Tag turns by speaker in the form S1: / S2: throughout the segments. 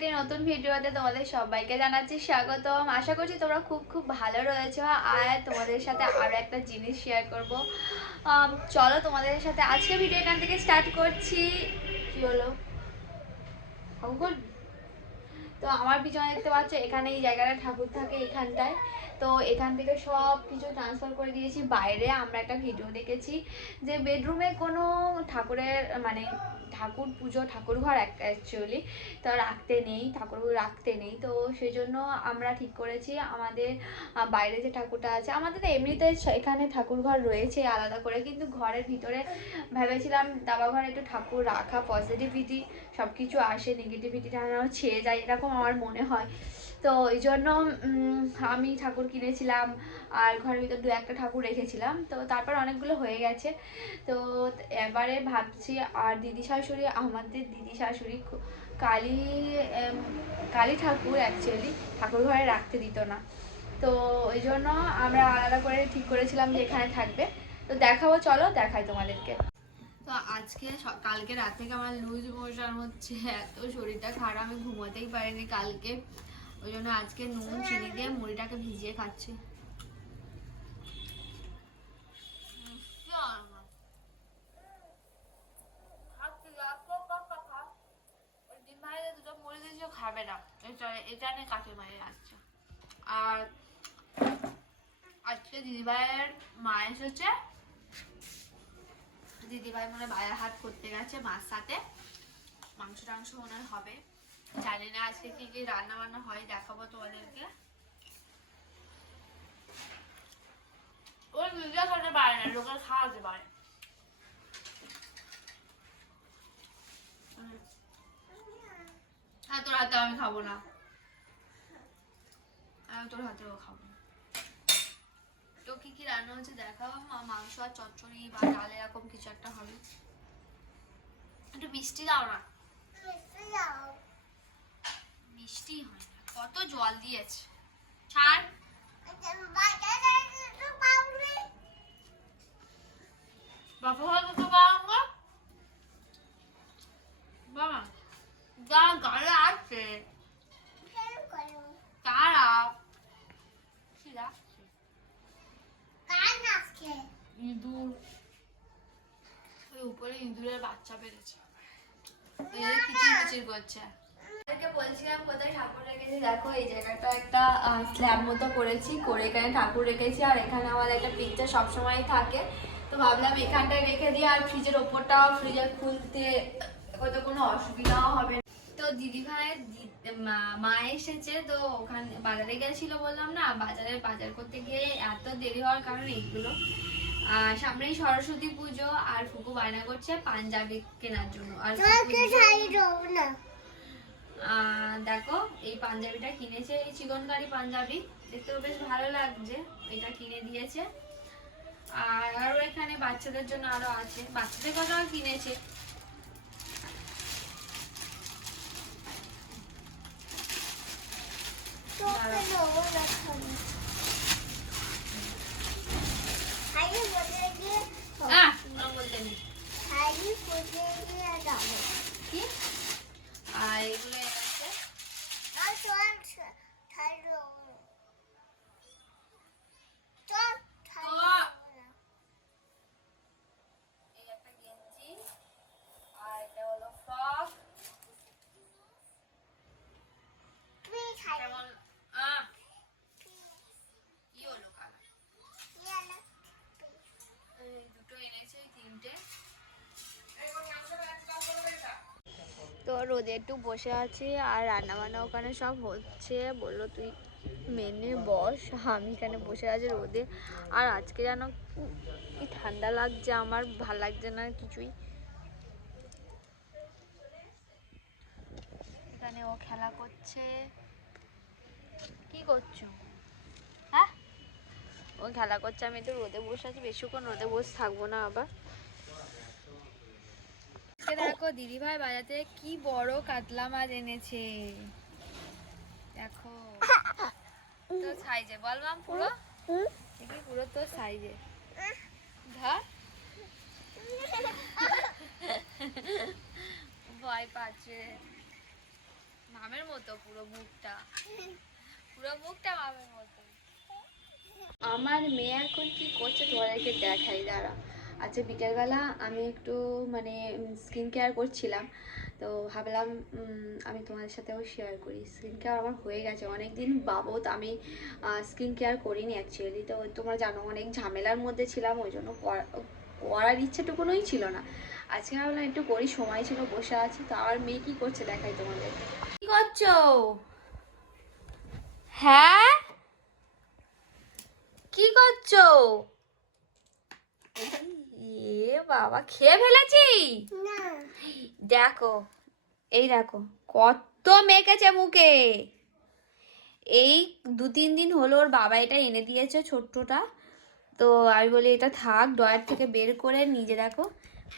S1: একটি নতুন ভিডিওতে তোমাদের সবাইকে জানাচ্ছি স্বাগতম। আশা করছি তোমরা খুব খুব ভালো রয়েছো আর তোমাদের সাথে আরও একটা জিনিস শেয়ার করব। চলো তোমাদের সাথে আজকে ভিডিও এখান থেকে স্টার্ট করছি। কি হলো? তো আমার পিছনে দেখতে পাচ্ছ, এখানে এই জায়গাটা ঠাকুর থাকে এখানটায়। তো এখান থেকে সব কিছু ট্রান্সফার করে দিয়েছি। বাইরে আমরা একটা ভিডিও দেখেছি যে বেডরুমে কোনো ঠাকুরের মানে ঠাকুর পুজো ঠাকুর ঘর অ্যাকচুয়ালি তো রাখতে নেই ঠাকুর রাখতে নেই। তো সেই জন্য আমরা ঠিক করেছি, আমাদের বাইরে যে ঠাকুরটা আছে, আমাদের এমনিতে এখানে ঠাকুর ঘর রয়েছে আলাদা করে, কিন্তু ঘরের ভিতরে ভেবেছিলাম দাবা ঘরে একটু ঠাকুর রাখা পজিটিভিটি সব কিছু আসে নেগেটিভিটিটা যেন ছেড়ে যায়, এরকম আমার মনে হয়। তো এই জন্য আমি ঠাকুর কিনেছিলাম আর ঘরের ভিতর দু একটা ঠাকুর রেখেছিলাম। তো তারপর অনেকগুলো হয়ে গেছে। তো এবারে ভাবছি, আর দিদি শাশুড়ি, আমাদের দিদি শাশুড়ি কালী কালী ঠাকুর অ্যাকচুয়ালি ঠাকুর ঘরে রাখতে দিত না। তো ওই জন্য আমরা আলাদা করে ঠিক করেছিলাম যে এখানে থাকবে। তো দেখাবো, চলো দেখাই তোমাদেরকে। তো আজকে কালকে রাত থেকে আমার লুজ মোশন হচ্ছে, এত শরীরটা খারাপ, আমি ঘুমোতেই পারিনি কালকে। ওই জন্য আজকে নুন, চিনি দিয়ে মুড়িটাকে ভিজিয়ে খাচ্ছি। খাবে না এটা এটা নিয়ে আসছে আর আজকে দিদিভাইয়ের এসেছে দিদিভাই মনে বাজার হাট করতে গেছে মার সাথে। মাংস টাংস মনে হবে। জানি না আজকে কি কি রান্না বান্না হয়, দেখাবো তোমাদেরকে। ওই ভিডিও করতে পারে না, লোকের খাওয়াতে পারে। হ্যাঁ তোর হাতে আমি খাব না। আমি তোর হাতেও খাব। তো কি কি রান্না হচ্ছে দেখাও, মা- মাংস আর চচ্চড়ি বা ডাল এরকম কিছু একটা হবে। একটু মিষ্টি দাও না। মিষ্টি হয় না কত জল দিয়েছে। ইঁদুর। ওই উপরে ইঁদুরের বাচ্চা বেড়েছে যে কিচির করছে? আপনাদেরকে বলছিলাম কোথায় ঠাকুর রেখেছি দেখো এই জায়গাটা একটা স্ল্যাব মতো করেছি করে এখানে ঠাকুর রেখেছি আর এখানে আমার একটা পিকচার সবসময় থাকে। তো ভাবলাম এখানটায় রেখে দিই আর ফ্রিজের ওপরটা ফ্রিজে খুলতে হয়তো কোনো অসুবিধাও হবে তো দিদি মা- মা এসেছে তো ওখানে বাজারে গেছিল বললাম না বাজারে বাজার করতে গিয়ে এত দেরি হওয়ার কারণে এইগুলো। আহ, সামনেই সরস্বতী পুজো আর ফুকু বায়না করছে পাঞ্জাবি কেনার জন্য। আর দেখো এই পাঞ্জাবিটা কিনেছে এই চিকনকারি পাঞ্জাবি। দেখতেও বেশ ভালো লাগছে এটা কিনে দিয়েছে। আর আরও এখানে বাচ্চাদের জন্য আরও আছে। বাচ্চাদের কথাও কিনেছে। আর এগুলো রোদে একটু বসে আছি আর রান্না বান্না ওখানে সব হচ্ছে। বলল, তুই মেনে বস, আমি এখানে বসে আছি রোদে। আর আজকে যেন কি ঠান্ডা লাগছে, আমার ভালো লাগছে না কিছুই। এখানে ও খেলা করছে। কি করছ? হ্যাঁ? ও খেলা করছে, আমি তো রোদে বসে আছি, বেশিক্ষণ রোদে বসে থাকব না আবার। আজকে দেখো দিদিভাই বাজাতে কি বড় কাতলা মাছ এনেছে। দেখো। তো সাইজে বলবাম পুরো। দেখি পুরো তো সাইজে ধর। ভয় পাচ্ছে। মধ্যে মতো পুরো মুখটা। পুরো মুখটা মামের মতো। আমার মেয়ে এখন কি করছে তোমাদেরকে দেখাই, দাঁড়া। আচ্ছা বিকেলবেলা আমি একটু মানে স্কিন কেয়ার করছিলাম। তো ভাবলাম আমি তোমাদের সাথেও শেয়ার করি। স্কিন কেয়ার আমার হয়ে গেছে। অনেক দিন বাবদ আমি স্কিন কেয়ার করিনি অ্যাকচুয়ালি তো তোমরা জানো অনেক ঝামেলার মধ্যে ছিলাম ওই জন্য করা- করার ইচ্ছেটুকুনোই ছিল না। আজকে ভাবলাম একটু করি সময় ছিল বসে আছি। তো আমার মেয়ে কী করছে দেখাই তোমাদের। কী করছ? হ্যাঁ? কি করছ? এ বাবা খেয়ে ফেলেছি? দেখো এই দেখো কত মেকেছে মুখে। এই দু তিন দিন হলো ওর বাবা এটা এনে দিয়েছে ছোট্টটা। তো আমি বলি এটা থাক ডয়ার থেকে বের করে নিজে দেখো।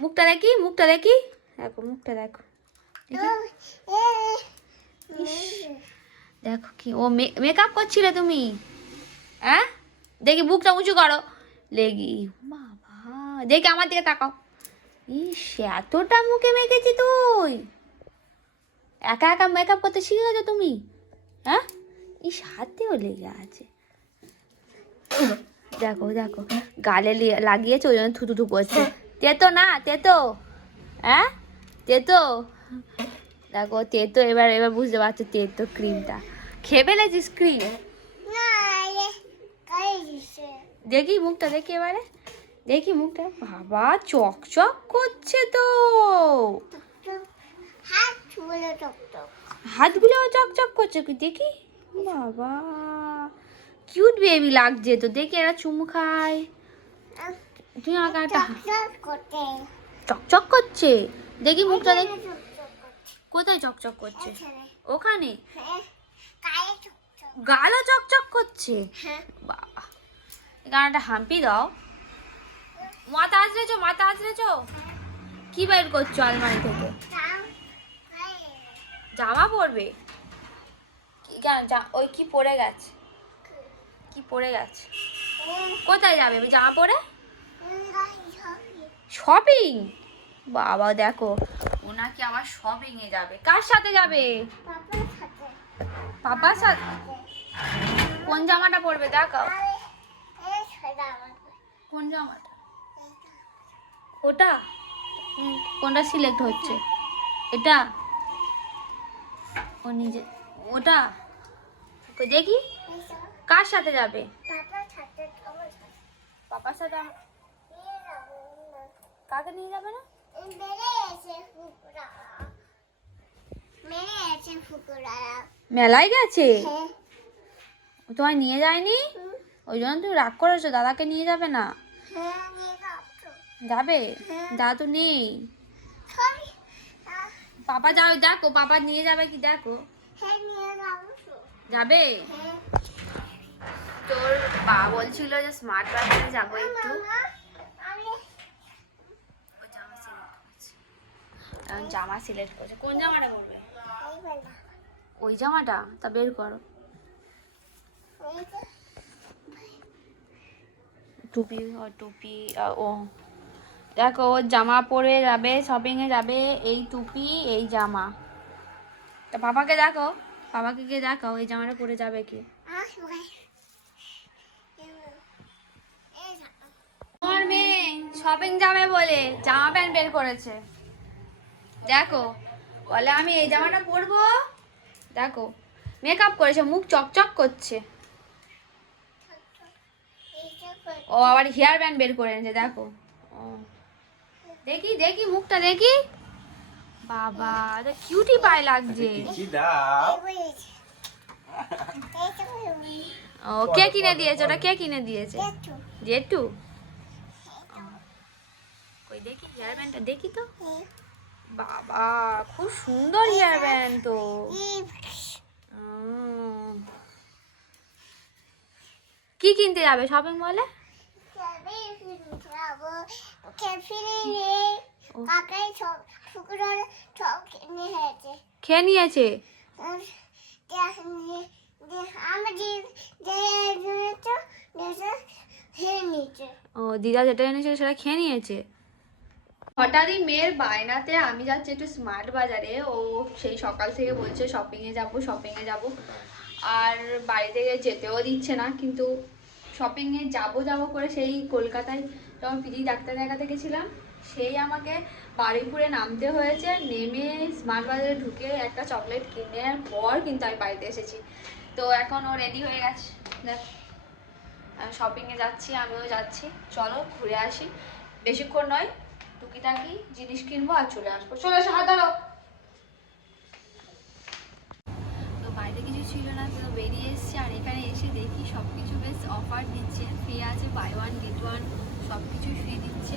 S1: মুখটা দেখি মুখটা দেখি। দেখো মুখটা দেখো। দেখো। কি ও মেকআপ করছিলে তুমি? হ্যাঁ? দেখি বুকটা উঁচু করো। লেগি বাবা দেখি আমার দিকে তাকাও। ইস এতটা মুখে মেখেছি তুই। একা একা মেকআপ করতে শিখে গেছো তুমি? হ্যাঁ? ইস হাতেও লেগে আছে। দেখো দেখো গালে লাগিয়েছে ওই জন্য থুতু থু করছে। তেতো না তেতো? হ্যাঁ? তেতো? দেখো তেতো এবার এবার বুঝতে পারছ তেতো ক্রিমটা খেয়ে ফেলেছিস ক্রিম দেখি মুখটা দেখি এবারে। দেখি মুখটা। বাবা চকচক করছে তো। হাতগুলো চকচক করছে দেখি। বাবা কিউট বেবি লাগছে তো। দেখি এরা চুমু খায়। তুই আমাকে একটা চকচক করছে। দেখি মুখটা দেখি। কোথায় চকচক করছে? ওখানে? গালও চকচক করছে? বাবা এখানে একটা হাম্পি দাও। মাথা আঁচড়েছো মাথা আঁচড়েছো কি বের করছ আলমারি থেকে? জামা পরবে? কেন ওই কি পরে গেছে? কি পরে গেছে? কোথায় যাবে? জামা পরে? শপিং? বাবা, দেখো, ওনাকে আবার শপিং এ যাবে। কার সাথে যাবে? পাপার সাথে। কোন জামাটা পরবে, দেখাও। কোন জামাটা? ওটা? কোনটা সিলেক্ট হচ্ছে? এটা? ও নিজে ওটা? কই দেখি। কার সাথে যাবে? পাপার সাথে কাকে নিয়ে যাবে না? মেলায় গেছে? তোমায় নিয়ে যায়নি? ওই জন্য তুমি রাগ করেছ দাদাকে নিয়ে যাবে না? যাবে? দাদা তো নেই পাপা যাও দেখো পাপা নিয়ে যাবে কি দেখো। যাবে। তোর বাবা বলছিল যে স্মার্ট বাজারে যাব একটু। জামা সিলেক্ট করছে। এখন জামা সিলেক্ট করছে। কোন জামাটা পরবে? ওই জামাটা? তা বের করো। টুপি টুপি ও। দেখো ও জামা পরে যাবে শপিংয়ে যাবে, এই টুপি, এই জামা। তা পাপাকে দেখো, পাপাকে গিয়ে দেখাও, এই জামাটা পরে যাবে কি। শপিং যাবে বলে জামা প্যান্ট বের করেছে। দেখো, বলে আমি এই জামাটা পরবো। দেখো মেকআপ করেছে, মুখ চকচক করছে। ও আবার হেয়ার ব্যান্ড বের করে এনেছে, দেখো। ও। দেখি দেখি মুখটা দেখি। বাবা এটা কিউটি পায় লাগছে। ও কে কিনে দিয়েছে? ওটা কে কিনে দিয়েছে? জেঠু। কই দেখি হেয়ার ব্যান্ডটা দেখি তো। বাবা খুব সুন্দর হেয়ার ব্যান্ড তো। কি কিনতে যাবে? শপিং মলে
S2: কাকাই সব শুক্রবার সব কিনে হয়েছে
S1: খেয়ে নিয়েছে? ও দিদা যেটা এনেছিল সেটা খেয়ে নিয়েছে? হঠাৎই মেয়ের বায়নাতে আমি যাচ্ছি একটু স্মার্ট বাজারে। ও সেই সকাল থেকে বলছে শপিংয়ে যাব শপিংয়ে যাব। আর বাড়ি থেকে যেতেও দিচ্ছে না কিন্তু শপিংয়ে যাব যাব করে সেই কলকাতায় যখন পিজি ডাক্তার দেখাতে গেছিলাম সেই আমাকে বারুইপুরে নামতে হয়েছে। নেমে স্মার্ট বাজারে ঢুকে একটা চকলেট কিনে পর কিন্তু আমি বাড়িতে এসেছি। তো এখন ও রেডি হয়ে গেছে। দেখ শপিংয়ে যাচ্ছি, আমিও যাচ্ছি। চলো, ঘুরে আসি। বেশিক্ষণ নয়, টুকিটাকি জিনিস কিনবো আর চলে আসব। চলে আসো হাত ধরো। তো বাড়িতে কিছু ছিল না, তো বেরিয়ে এসেছি আর এখানে এসে দেখি সব কিছু বেশ অফার দিচ্ছে। ফ্রি আছে বাই ওয়ান গেট ওয়ান সব কিছুই ফ্রি দিচ্ছে।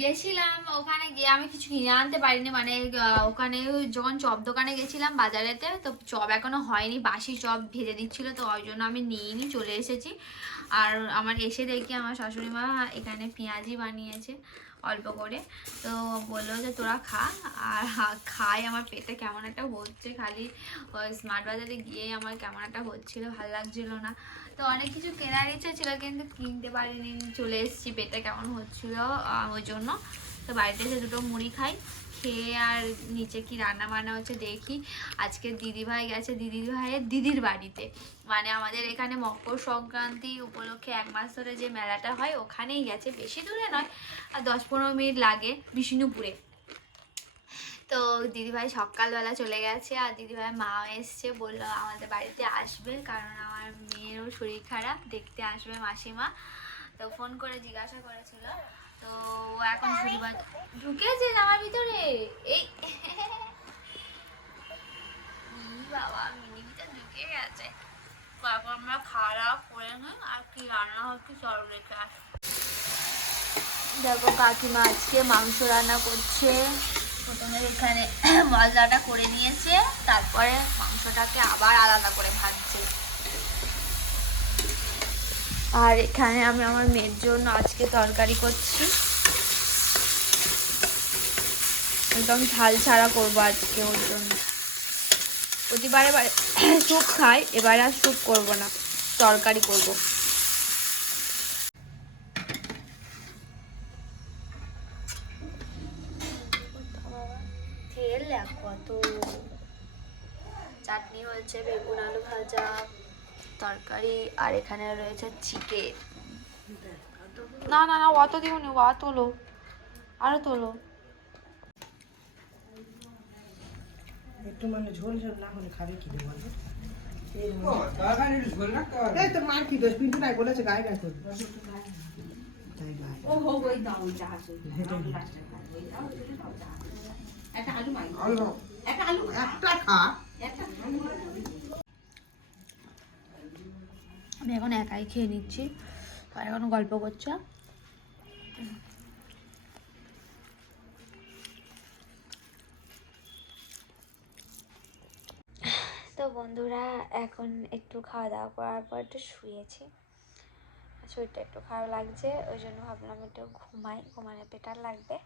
S1: গেছিলাম ওখানে গিয়ে, আমি কিছু কিনে আনতে পারিনি মানে ওখানে যখন চপ দোকানে গেছিলাম বাজারেতে, তো চপ এখনও হয়নি, বাসি চপ ভেজে দিচ্ছিল, তো ওই জন্য আমি নিইনি, চলে এসেছি। আর আমার এসে দেখি আমার শাশুড়ি মা এখানে পেঁয়াজি বানিয়েছে। অল্প করে। তো বলল যে, তোরা খা। আর খাই আমার পেটে কেমন একটা হচ্ছে খালি। স্মার্ট বাজারে গিয়ে আমার কেমন একটা হচ্ছিল, ভালো লাগছিল না। তো অনেক কিছু কেনার ইচ্ছা ছিল, কিন্তু কিনতে পারিনি। চলে এসেছি, পেটে কেমন হচ্ছিল ওই জন্য। তো বাড়িতে এসে দুটো মুড়ি খাই। খেয়ে আর নিচে কি রান্না বান্না হচ্ছে দেখি। আজকে দিদিভাই গেছে দিদি ভাইয়ের দিদির বাড়িতে। মানে আমাদের এখানে মকর সংক্রান্তি উপলক্ষে এক মাস ধরে যে মেলাটা হয়, ওখানেই গেছে। বেশি দূরে নয়, আর দশ পনেরো মিনিট লাগে বিষ্ণুপুরে। তো দিদিভাই সকালবেলা চলে গেছে, আর দিদিভাই মা এসছে, বলল আমাদের বাড়িতে আসবে, কারণ আমার মেয়েরও শরীর খারাপ, দেখতে আসবে মাসিমা। তো ফোন করে জিজ্ঞাসা করেছিল। তো এখন ঝুড়ি ঢুকেছে আমার ভিতরে। এই। বাবা মিনিটা ঢুকে গেছে। তারপর আমরা খাওয়া করে নিই আর কি রান্না হচ্ছে চল রেখে দেখো কাকিমা আজকে মাংস রান্না করছে। প্রথমে এখানে মশলাটা করে নিয়েছে, তারপরে মাংসটাকে আবার আলাদা করে ভাজছে। আর এখানে আমি আমার মেয়ের জন্য আজকে তরকারি করছি। একদম ঝাল ছাড়া করব আজকে ওর জন্য। প্রতিবারে বারে স্যুপ খাই, এবারে আর স্যুপ করব না, তরকারি করব। তেল কত? চাটনি হয়েছে, বেগুন, আলু ভাজা। তরকারি আর এখানে রয়েছে চিকেন না না না অত দিবনি অত তোলো আরও তোলো
S3: একটু মানে ঝোল ঝোল না হলে খাবে কি বলো এই
S4: একটু
S3: তোর মার কি দোষ পিন্টু নাই বলেছে গায়ে গায়ে করবে তাই গায়ে
S4: আলু দাও।
S3: একটা খা
S1: আমি এখন একাই খেয়ে নিচ্ছি। আর এখন গল্প করছে। তো বন্ধুরা, এখন একটু খাওয়া দাওয়া করার পর একটু শুয়েছি। শরীরটা একটু খারাপ লাগছে, ওই জন্য ভাবলাম একটু ঘুমাই ঘুমানো বেটার লাগবে।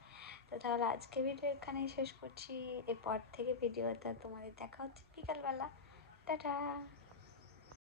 S1: তো তাহলে আজকে ভিডিও এখানেই শেষ করছি। এরপর থেকে ভিডিওটা তোমাদের দেখা হচ্ছে বিকালবেলা। টাটা!